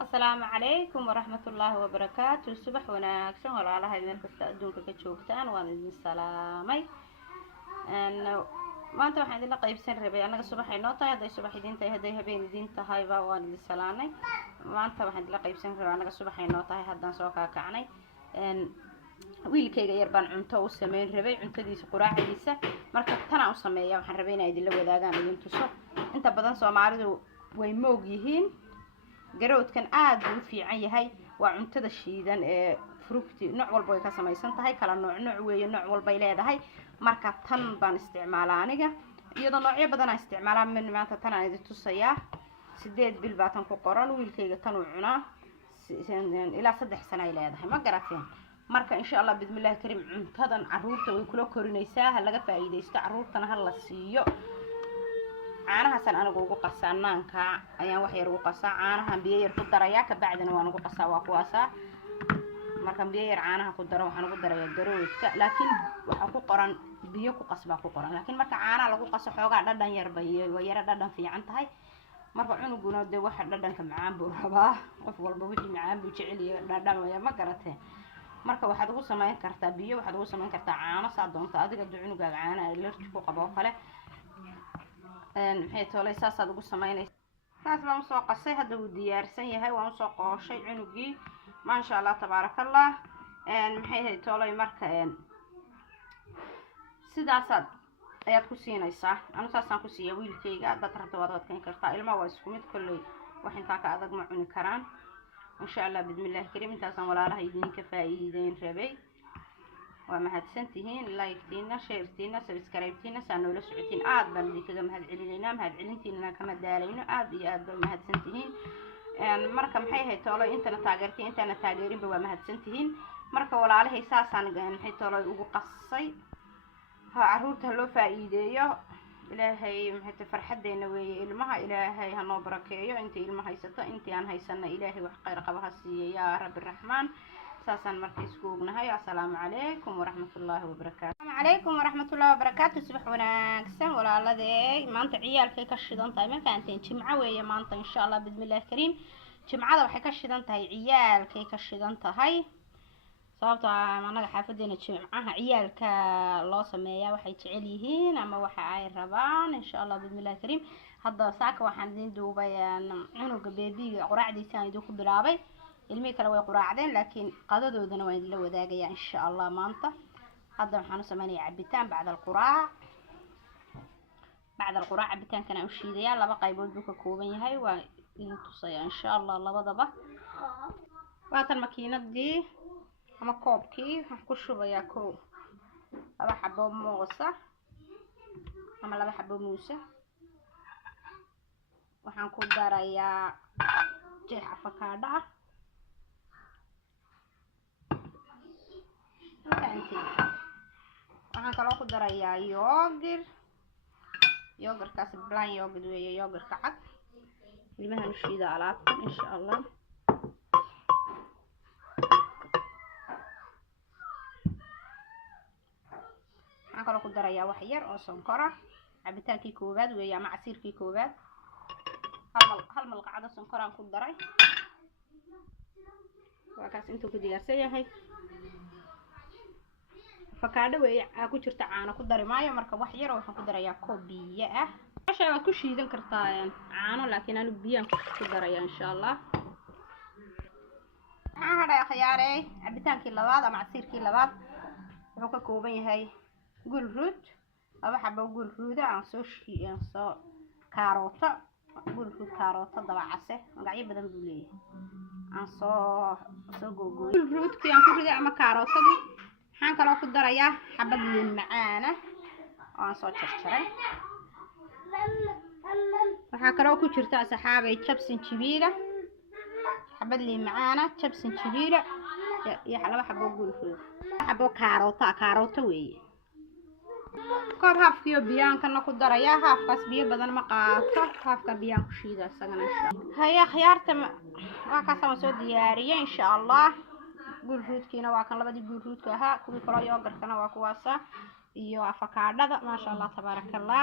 السلام عليكم ورحمة الله وبركاته. صباح وناكسن ولا الله هذين كستا أدونك كجوكتان وأنا سلامي. أنا ما أنت واحد إلا قيب سن ربي أنا الصبح ينوطة هذا الصبح يدين تي هذا هبين دين تهاي وأنا سلامي. ما أنت واحد إلا قيب سن ربي أنا الصبح ينوطة هذا سوكا كعني. wiilkayga yar baan cunto u sameyn rabay cuntadiisa quraacdiisa marka tan aan u sameeyaa waxaan rabay inay idin la wadaagaan idin tuso inta badan Soomaalidu way moog yihiin garoodkan aad u fiican yahay waa cuntada shiidan ee fruity nooc walba ay ka samaysan tahay kala nooc weeye nooc walba ay leedahay marka tan baan isticmaalaa aniga iyadoo noocyo badan aan isticmaalaa min maanta tan aan idin tusayaa 8 bil baa tan ku qoran wiilkayga tan uu cunaa ilaa 3 sano ay leedahay ma garateen marka insha Allah bismillaah karim cuntadan caruurta way kula korinaysaa ha laga faa'iideysto caruurtana ha la siiyo caanahaasaan anigu ugu qasaa naanka ayaan wax yar ugu qasaa caanahan biyo yar ku darayaa ka bacdina waan ugu qasaa waa kuwaasa marka biyo yar caanaha ku daro waxaan ugu darayaa garoodka laakiin waxa ku qoran biyo ku qasbaa ku qoran laakiin marka caanaha lagu qaso xoogaa dhadhan yar bay way yara dhadhan fiican tahay marka cunuguna de waxa dhadhanka macaan buu rabaa qof walba wixii macaan buu jecel yahay dhadhan ma garateen marka waxaad ugu sameyn kartaa biyo waxaad ugu sameyn kartaa caano saa doonto adiga cunugaaga caana allergy ku qabo kale maxay toolay saasaad ugu sameynaysaa saas baan soo qasay hadda uu diyaarsan yahay waan soo qooshay cunugii ma sha Allah tabaarakallah maxay toolay marka sidaasaad ayaad ku siinaysaa anu saasaan ku siiyaa wiilkayga dad rabto waad wadkan kartaa ilmaha waa isku mid kulay wax inta ka adag ma cuni karaan إن شاء الله بسم الله الكريم انت اصلا ولا راح يدين كفايدين ربي وما هتسنتين لايكتينا شيرتينا سبسكرايبتينا سانو لسعتين عاد بلدي كذا ما هتعلينا ما هتعلنتينا كما دارينا عاد ما هتسنتين marka maxay hay toolo intana taageertay intana taageerin ba ma hadsantihiin marka walaalahay saasaan maxay toolo ugu qasay ha caruurta loo faa'iideeyo إلهي محيط فرحدنا وإلمها إلهي هنو بركيو أنت إلمها هيستا أنت أن هيسنا إلهي وحقير قبها السيئة يا رب الرحمن ساسا مركز كوغنا هاي السلام عليكم ورحمة الله وبركاته السلام عليكم ورحمة الله وبركاته صبح وناكسن ولا الله دي ما أنت عيال كي كشدان طيب ما كانتين جمعة ويا ما أنت إن شاء الله بسم الله الكريم جمعة وحي كشدان طيب عيال كي كشدان طيب sababtoo ah anaga xaafadena jimcaha ciyaalka loo sameeyaa waxay jecel yihiin ama waxa ay rabaan insha Allah bismillaah kariim hadda saaka waxaan idin duubayaan cunuga beebiga quraacdiisa aan idinku bilaabay ilmihi kale way quraacdeen laakiin qadadoodana waan idin la wadaagayaa insha Allah maanta hadda waxaan u sameynayaa cabitaan bacda alquraac cabitaankana aan u shiidayaa laba qaybood buu ka kooban yahay waa idin tusayaa insha Allah labadaba waatan makiinadii ama koobkii waxaan ku shubayaa koow laba xabo moosa ama laba xabo muusa waxaan ku darayaa jeex afakaadho ah waxaan kaloo ku darayaa yoogurkaas blind yogurt weeye yoogurka cad ilmahan u shiida alaabtan insha Allah kala ku darayaa wax yar oo sonkora cabitaankii koobaad weeye ama casiirkii koobaad hal malqacad sonkora ku daray waa kaas intuu ku diyaarsan yahay afakaadho weeye ku jirta caano ku dari maayo marka wax yar oo waxaan ku darayaa koob biyo ah waxay ku shiidan kartaa caano laakiin anu biyaan ku darayaa insha Allah waxaan hadhay khiyaaray cabitaankii labaad ama casiirkii labaad wuxuu ka kooban yahay قول رود أبى حبة قول رود عن سوشي عن صا كاروتا قول رود كاروتا ضبع عسى وقاعد بدن بوليه عن صا قول رود كي عن كل عم كاروتا دي حان كلو في الدرية حبة من معانا عن صا تشتري وحان كلو كشرتا سحابة تشبسن كبيرة حبة اللي معانا تشبسن كبيرة يا حلا حبة قول رود حبة كاروتا وي كور هافكيو بيان كنا ku daraya haafkaas biyo badan ma qaato haafka biyaan ku shiida isagana insha Allah haya khiyaarta waa ka soo diyaariyay insha Allah gurruudkiina waa kan labadii gurruudka ahaa kuwi kale yogurtkana waa kuwaasa iyo afakaadhada ma sha Allah tabarakallah